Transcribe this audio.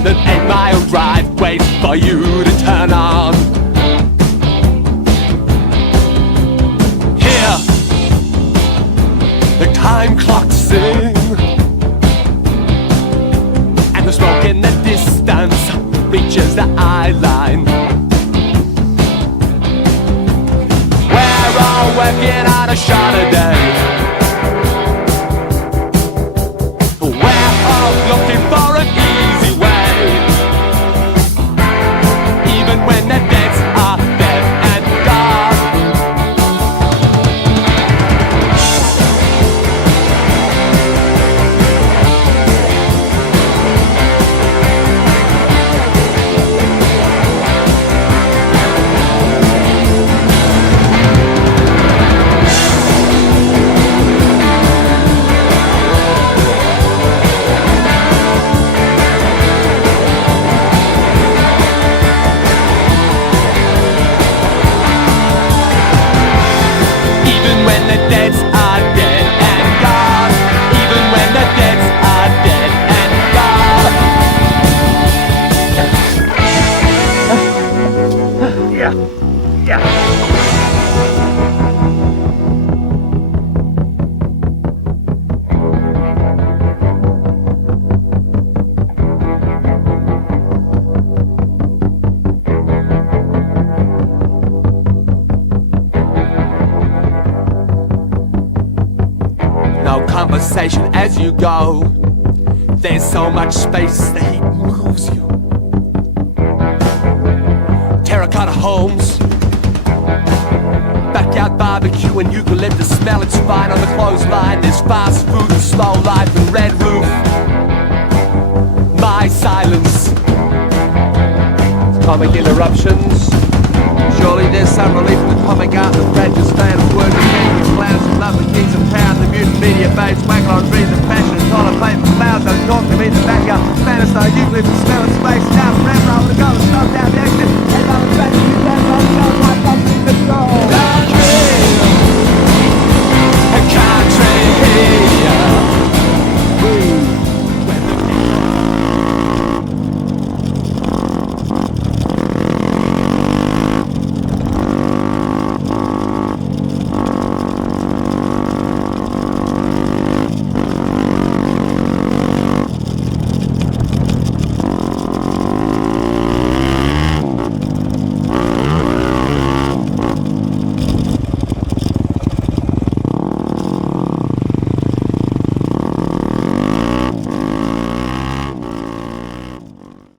and an 8-mile drive waits for you to turn on. Hear the time clock sing, and the smoke in the distance reaches the eye line. We're all working on a shot a day. We're all looking for an easy way, even when the debts are dead and gone. No conversation as you go. There's so much space, the heat moves you. Terracotta homes, backyard barbecue and eucalyptus smell. It's fine on the clothesline. There's fast food and slow life and red roof. My silence, comic interruptions. Surely there's some relief in the comic art. The French's fan of work and angry clowns and lovely kings of town. The mutant media base, waggle on trees and fashion. Toilet paper clouds, don't talk to me in the backyard. Spanish, eucalyptus smell of space. Now